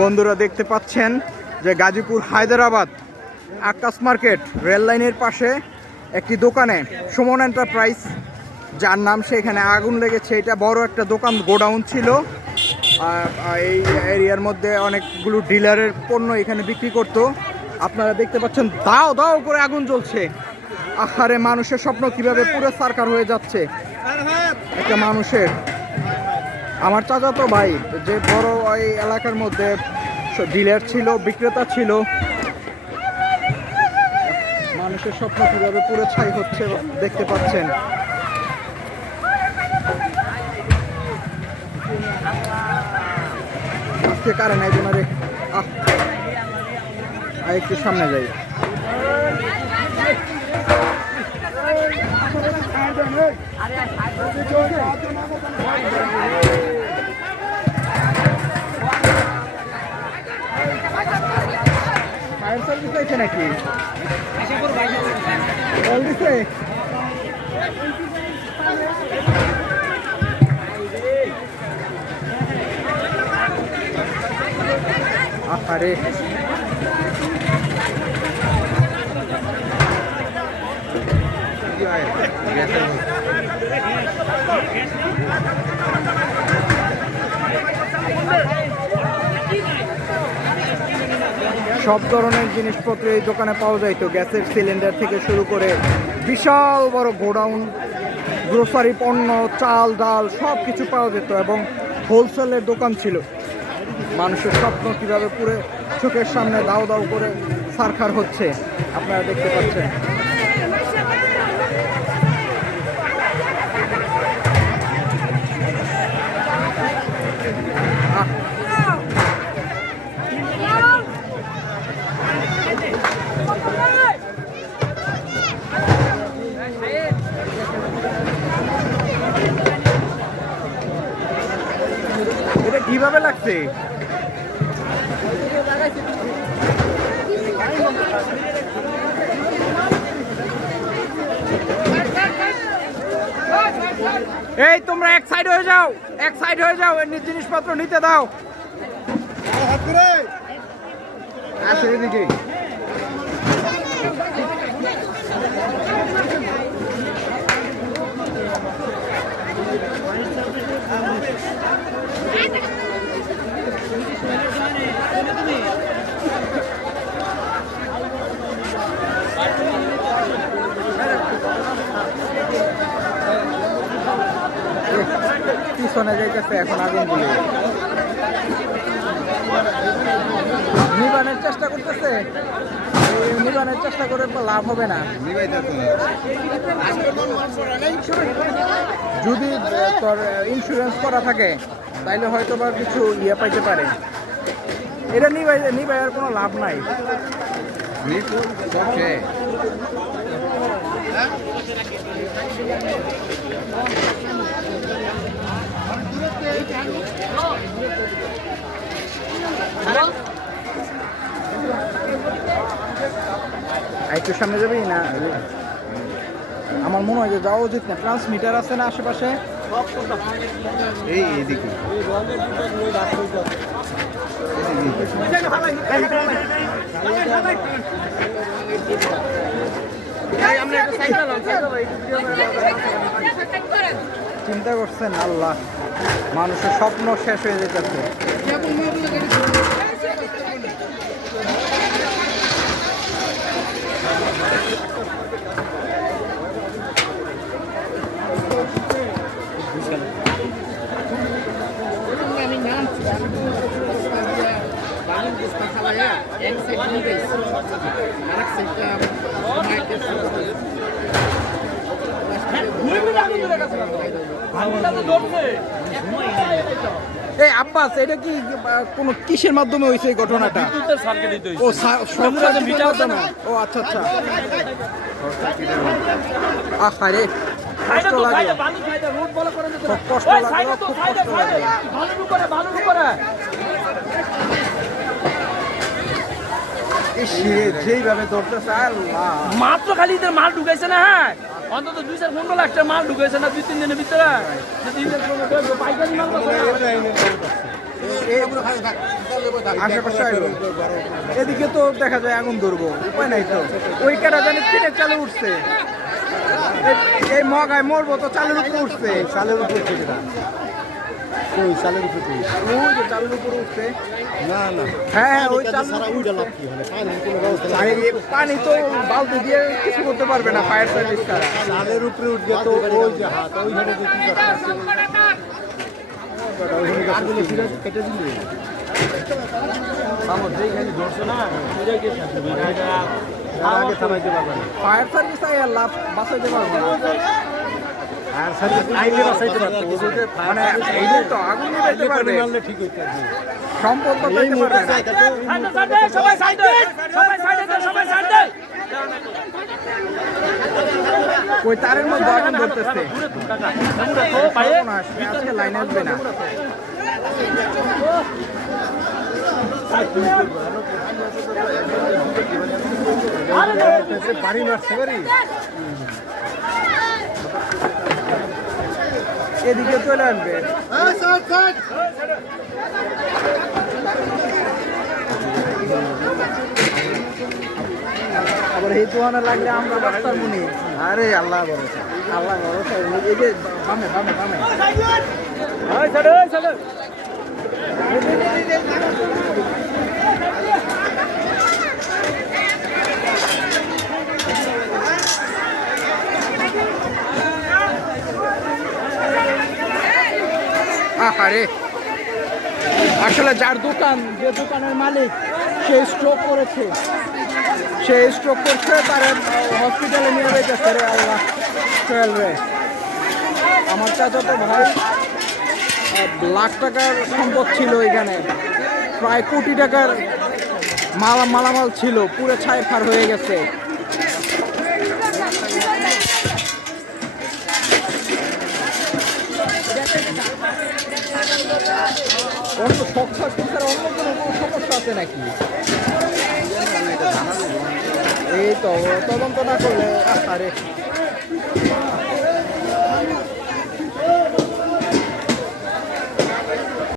বন্ধুরা দেখতে পাচ্ছেন যে গাজীপুর হায়দ্রাবাদ আকাশ মার্কেট রেল লাইনের পাশে একটি দোকানে সুমন এন্টারপ্রাইজ, যার নাম সেখানে আগুন লেগেছে। এটা বড় একটা দোকান, গোডাউন ছিল। এই এরিয়ার মধ্যে অনেকগুলো ডিলারের পণ্য এখানে বিক্রি করতো। আপনারা দেখতে পাচ্ছেন, দাও দাও করে আগুন জ্বলছে। আহারে, মানুষের স্বপ্ন কীভাবে পুরো সারকার হয়ে যাচ্ছে। একটা মানুষের আমার চাচা তো ভাই, যে বড় ওই এলাকার মধ্যে ডিলার ছিল, বিক্রেতা ছিল। মানুষের স্বপ্ন কীভাবে পুরো ছাই হচ্ছে দেখতে পাচ্ছেন। আজকে কারণ এই জন্য রে একটু সামনে যাই। নাকি কল দিছে আরে। সব ধরনের জিনিসপত্র এই দোকানে পাওয়া যাইতো গ্যাসের সিলিন্ডার থেকে শুরু করে বিশাল বড় গোডাউন, গ্রোসারি পণ্য, চাল, ডাল সব কিছু পাওয়া যেত এবং হোলসেলের দোকান ছিল। মানুষের স্বপ্ন কীভাবে পুরো চোখের সামনে দাও দাও করে সারখার হচ্ছে, আপনারা দেখতে পাচ্ছেন। কীভাবে লাগছে? এই, তোমরা এক সাইড হয়ে যাও, এক সাইড হয়ে যাও এমনি জিনিসপত্র নিতে দাও আসো এদিকে পিছনে যাইতেছে, এখন আগুন গুলি নিবানের চেষ্টা করতেছে নিবানের চেষ্টা করে লাভ হবে না। যদি তোর ইন্স্যুরেন্স করা থাকে, তাইলে হয়তো বা কিছু ইয়ে পাইতে পারে। এটা নিবাই নিবাই আর কোনো লাভ নাই। একটু সামনে যাবি না? আমার মনে হয় যে যাওয়া উচিত না। ট্রান্সমিটার আছে না আশেপাশে? এই এইদিকে চিন্তা করছেন? আল্লাহ মানুষের স্বপ্ন শেষ হয়ে যেতেছে। এই আব্বাস এটা কি কোনো কিসের মাধ্যমে হয়েছে এই ঘটনাটা? ও আচ্ছা আচ্ছা। আহা রে কষ্ট লাগে। খুব কষ্ট লাগল খুব কষ্ট লাগল যেইভাবে ধরতেছে মাত্র খালি মাল ঢুকাইছে না হ্যাঁ? অন্তত দুই চার পনেরো লাখ টাকা মাল ঢুকেছে না দুই তিন দিনের ভিতরে। পাইকারি মাল। এদিকে তো দেখা যায় আগুন ধরবো উপায় নাই তো। ওই কেটা জানি কিনে চালু উঠছে। এই- মগায় মরবো তো চালের উপর উঠছে। চালের উপর থেকে ওই চালের উপর থেকে ওই যে চালের উপরে উঠছে। না না। হ্যাঁ হ্যাঁ ওই চাল সারা উইটা লাভ কি মানে পানির কোনো ব্যবস্থা নেই। পানি তো বালতি দিয়ে কিছু করতে পারবে না ফায়ার সার্ভিস ছাড়া। চালের উপরে উঠবে তো ওই যে হাত ওইখানে যে কি করতে কেটে দিলে। আমার ধরছে না সেটাই কে আগে থামাইতে পারবে না। ফায়ার সার্ভিস লাভ বাঁচাইতে পারবে না। মানে এই তো আগুন নিভাইতে পারবে। ঠিক হইতে সম্পদ তো এই পাইতে মুহূর্তে পারবে সবাই সাইডে সবাই সাইডে সবাই সাইডে ওই তারের মধ্যে আগুন ধরতেছে। আজকে লাইন আসবে না। বাড়ি মারতে পারি এদিকে চলে আসবে আবার এই দোকানে লাগলে আমরা বাঁচতাম মনে আরে আল্লাহ ভরসা আল্লাহ ভরসা এই যে বামে বামে বামে ওই সাইডে আহারে আসলে যার দোকান, যে দোকানের মালিক, সে স্ট্রোক করেছে। সে স্ট্রোক করছে, তার হসপিটালে নিয়ে যেতেছে রে আল্লাহ। রে। আমার চাচা তো ভাই লাখ টাকার সম্পদ ছিল এখানে। প্রায় কোটি টাকার মালা মালামাল ছিল, পুরো ছাই ফার হয়ে গেছে। অন্য সমস্যা ছাড়া অন্য কোনো কোনো সমস্যা আছে নাকি? এই তো, তদন্ত না করলে, আরে